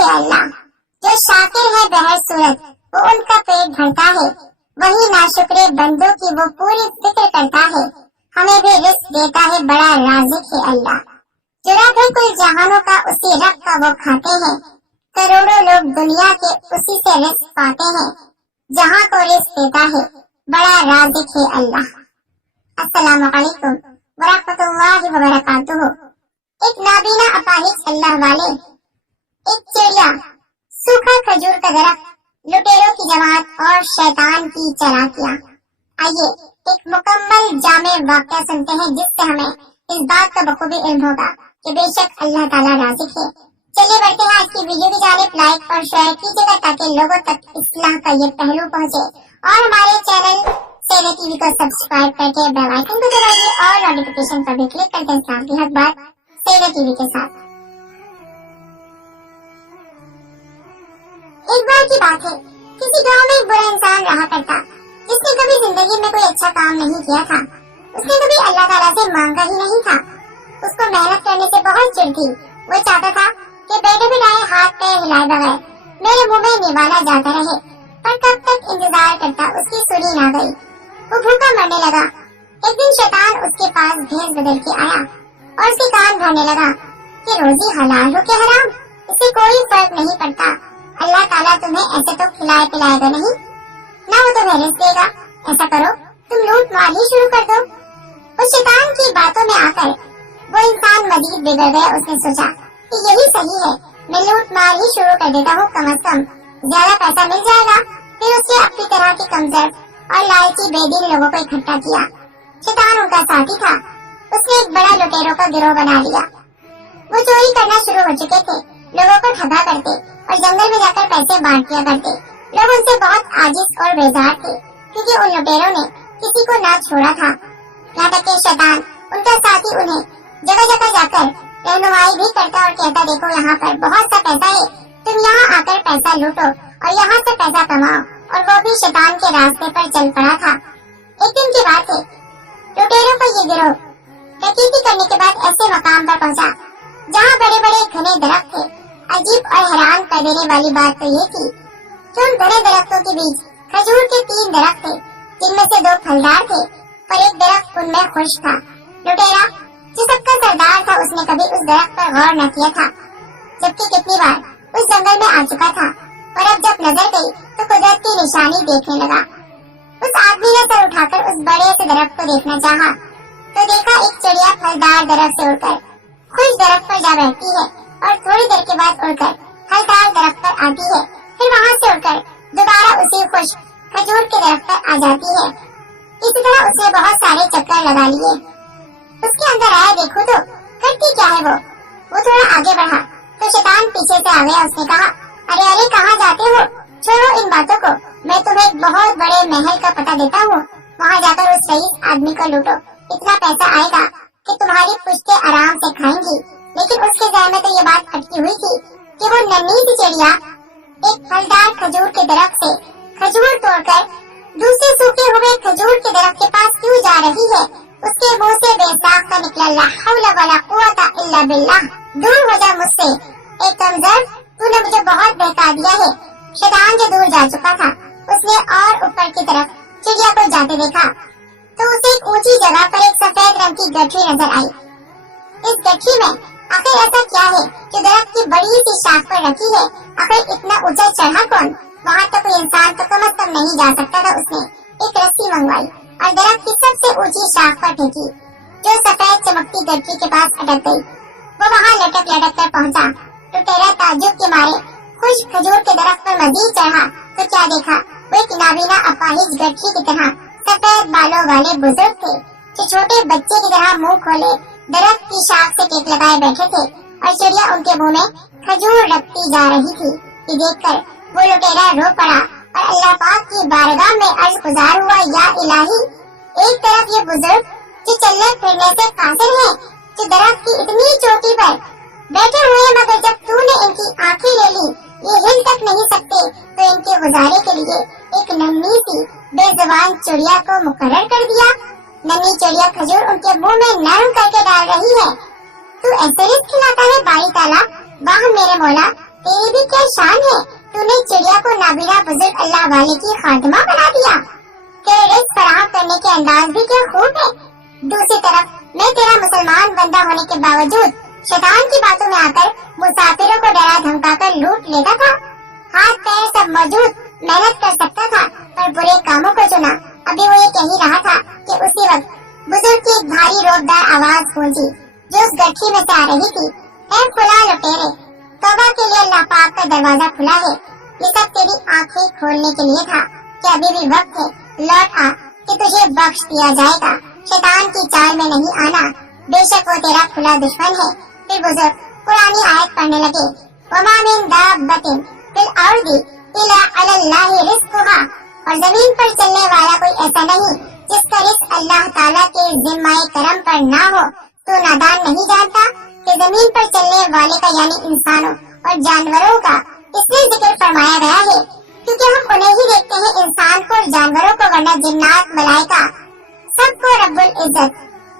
है अल्लाह। जो शाकिर है बहर सूरत वो उनका पेट भरता है, वही नाशुक्रे बंदों की वो पूरी फिक्र करता है। हमें भी रिस्क देता है, बड़ा राज़िक है अल्लाह। जो रब है कुल जहानों का उसी रब का वो खाते हैं, करोड़ों लोग दुनिया के उसी से रिस्क पाते हैं। जहाँ को रिस्क देता है बड़ा राज़िक है अल्लाह। अस्सलामु अलैकुम वरहमतुल्लाहि वबरकातुहू। एक नाबीना अपाहिज अल्लाह वाले, एक चिड़िया, सूखा खजूर का दरख्त, लुटेरों की जमात और शैतान की चालाकियां। आइए एक मुकम्मल जामे वाक़या सुनते हैं जिससे हमें इस बात का बखूबी इल्म होगा कि बेशक अल्लाह ताला राज़िक है। चलिए बढ़ते हैं आज की वीडियो की जानिब। लाइक और शेयर कीजिएगा ताकि लोगों तक इस्लाह का ये पहलू पहुंचे, और हमारे चैनल सेरे टीवी को सब्सक्राइब करके बेल आइकन को दबाइए और नोटिफिकेशन पर भी क्लिक करके इस्लाम की हक बात सेरे टीवी के साथ। एक बार की बात है, किसी गांव में एक बुरा इंसान रहा करता जिसने कभी जिंदगी में कोई अच्छा काम नहीं किया था। उसने कभी अल्लाह ताला से मांगा ही नहीं था। उसको मेहनत करने से बहुत चिढ़ थी। वो चाहता था कि बैठे बिठाए हाथ पैर हिलाए बगैर मेरे मुंह में निवाला जाता रहे, पर कब तक इंतजार करता, उसकी सुनी ना गई। वो भूखा मरने लगा। एक दिन शैतान उसके पास भेष बदल के आया और उसके कान भरने लगा कि रोजी हलाल हो के हराम, इससे कोई फर्क नहीं पड़ता। अल्लाह ताला तुम्हें ऐसे तो खिलाए पिलाएगा नहीं ना, वो तुम्हें रिस्क देगा। ऐसा करो तुम लूट मार ही शुरू कर दो। उस शैतान की बातों में आकर वो इंसान मजीद बिगड़ गया। उसने सोचा कि यही सही है, मैं लूट मार ही शुरू कर देता हूँ, कम से कम ज्यादा पैसा मिल जाएगा। फिर उसने अपनी तरह के कमजोर और लालची बेदीन लोगों को इकट्ठा किया। शैतान उनका साथी था। उसने एक बड़ा लुटेरों का गिरोह बना लिया। वो चोरी करना शुरू हो चुके थे, लोगों को ठगा करते और जंगल में जाकर पैसे बांट दिया करते। लोग उनसे बहुत आजिज और बेजार थे क्योंकि उन लुटेरों ने किसी को ना छोड़ा था। यहाँ तक कि शैतान उनका साथी उन्हें जगह जगह जाकर रहनुमाई भी करता और कहता, देखो यहाँ पर बहुत सा पैसा है, तुम यहाँ आकर पैसा लूटो और यहाँ से पैसा कमाओ। और वो भी शैतान के रास्ते पर चल पड़ा था। एक दिन की बात है, लुटेरों का ये गिरोह डकैती करने के बाद ऐसे मकाम पर पहुंचा जहाँ बड़े बड़े घने दरख्त थे। अजीब और हैरान कर देने वाली बात तो ये थी कि उन घने दरख्तों के बीच खजूर के 3 दरख्त थे, जिनमें से 2 फलदार थे, पर एक दरख्त उनमें खुश था। लुटेरा जो सबका सरदार था, उसने कभी उस दरख्त पर गौर न किया था, जबकि कितनी बार उस जंगल में आ चुका था। और अब जब नजर गई तो कुदरत की निशानी देखने लगा। उस आदमी ने सर उठाकर उस बड़े से दरख्त को देखना चाहा तो देखा एक चिड़िया फलदार दरख्त से उड़कर खुश दरख्त पर जा बैठती है और थोड़ी देर के बाद उड़कर फलदार दरख्त पर आती है, फिर वहाँ से उड़कर दोबारा उसी खुश खजूर के दरख्त पर आ जाती है। इसी तरह उसने बहुत सारे चक्कर लगा लिए। उसके अंदर आया, देखो तो करती क्या है वो थोड़ा आगे बढ़ा तो शैतान पीछे से आ गया। उसने कहा, अरे अरे कहाँ जाते हो, छोड़ो इन बातों को, मैं तुम्हें एक बहुत बड़े महल का पता देता हूँ, वहाँ जाकर उस रईस आदमी को लूटो, इतना पैसा आएगा कि तुम्हारी पुश्तें आराम से खाएंगी। लेकिन उसके ज़हन में तो ये बात अटकी हुई थी कि वो नन्ही सी चिड़िया एक फलदार खजूर के दरख्त से खजूर तोड़कर दूसरे सूखे हुए खजूर के दरख्त के पास क्यों जा रही है। उसके मुँह से बेसाख्ता निकला, ला हौला वला कुव्वता इल्ला बिल्लाह, दूर हो जा मुझसे, एक कमजोर, तूने मुझे बहुत बहका दिया है। शैतान जो दूर जा चुका था, उसने और ऊपर की तरफ चिड़िया को जाते देखा तो उसे एक ऊंची जगह पर एक सफेद रंग की गठरी नजर आई। इस गठरी में आखिर ऐसा क्या है जो दरख्त की बड़ी सी शाख पर रखी है। आखिर इतना ऊंचा चढ़ा कौन, वहाँ तक कोई इंसान तो कम से कम नहीं जा सकता था। उसने एक रस्सी मंगवाई और दरख्त की सबसे ऊंची शाख पर फेंकी, जो सफेद चमकती गठरी के पास अटक गई। वो वहाँ लटक लटक कर पहुँचा। लुटेरा ताज्जुब के मारे खुश खजूर के दरख्त पर मजीद चढ़ा तो क्या देखा, वो एक नाबीना अपाहिज गठरी की तरह सफेद बालों वाले बुजुर्ग थे जो छोटे बच्चे की तरह मुंह खोले दरख्त की शाख से टेक लगाए बैठे थे और चिड़िया उनके मुंह में खजूर रखती जा रही थी। ये देखकर वो लुटेरा रो पड़ा और अल्लाह पाक की बारगाह में अर्ज गुजार हुआ, या इलाही, एक तरफ ये बुजुर्ग जो चलने फिरने से कासिर हैं, जो दरख्त की इतनी चोटी पर बैठे हुए, मगर जब तूने इनकी आंखें ले ली, ये हिल तक नहीं सकते, तो इनके गुजारे के लिए एक नन्ही सी बेजुबान चिड़िया को मुकर्रर कर दिया। नन्ही चिड़िया खजूर उनके मुंह में नरम करके डाल रही है। तू ऐसे रिस्क खिलाता है बारी ताला, वाह मेरे मौला, तेरी भी क्या शान है, तूने चिड़िया को नाबीना बुजुर्ग अल्लाह वाले की खादिमा बना दिया। तेरे रिज़्क़ फराहम करने के अंदाज भी क्या खूब है। दूसरी तरफ मैं तेरा मुसलमान बंदा होने के बावजूद शैतान की बातों में आकर मुसाफिरों को डरा धमका कर लूट लेता था। हाथ पैर सब मौजूद, मेहनत कर सकता था, पर बुरे कामों को चुना। अभी वो ये कह ही रहा था कि उसी वक्त बुजुर्ग की एक भारी रोबदार आवाज गूंजी जो उस गठरी में से आ रही थी। ऐ खुला लुटेरे, तौबा के लिए अल्लाह पाक का दरवाजा खुला है। ये सब तेरी आंखें खोलने के लिए था कि अभी भी वक्त है, लौट आ कि तुझे बख्श दिया जाएगा। शैतान की चाल में नहीं आना, बेशक वो तेरा खुला दुश्मन है। फिर बुजुर्ग कुरानी आयत पढ़ने लगे, वमा मिन दाब्बतिन फिल अर्दी इल्ला अलल्लाहि रिज़्क़ुहा, और जमीन पर चलने वाला कोई ऐसा नहीं जिसका रिज़्क़ अल्लाह ताला के जिम्माए करम पर ना हो। तू नादान नहीं जानता कि जमीन पर चलने वाले का यानी इंसानों और जानवरों का इसलिए जिक्र फरमाया गया है क्योंकि हम उन्हें ही देखते हैं, इंसान को और जानवरों को, वरना जिन्नात मलाइका सबको रब्बुल इज्जत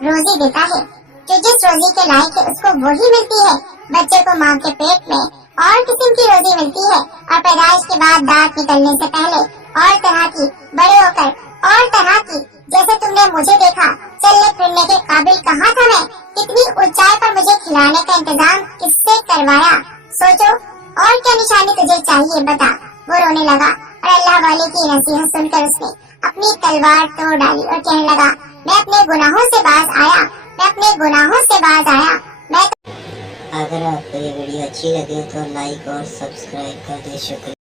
रोजी देता है। जो जिस रोजी के लायक है उसको वही मिलती है। बच्चे को माँ के पेट में और किस्म की रोजी मिलती है और पैदाइश के बाद दांत निकलने से पहले और तरह की, बड़े होकर और तरह की। जैसे तुमने मुझे देखा, चलने फिरने के काबिल कहाँ था मैं, इतनी ऊंचाई पर मुझे खिलाने का इंतजाम किससे करवाया। सोचो और क्या निशानी तुझे चाहिए बता। वो रोने लगा और अल्लाह वाले की नसीहत सुनकर उसने अपनी तलवार तोड़ डाली और कहने लगा, मैं अपने गुनाहों से बाज आया, मैं अपने गुनाहों से बाज आया। मैं अगर आपको ये वीडियो अच्छी लगे तो लाइक और सब्सक्राइब कर दे। शुक्रिया।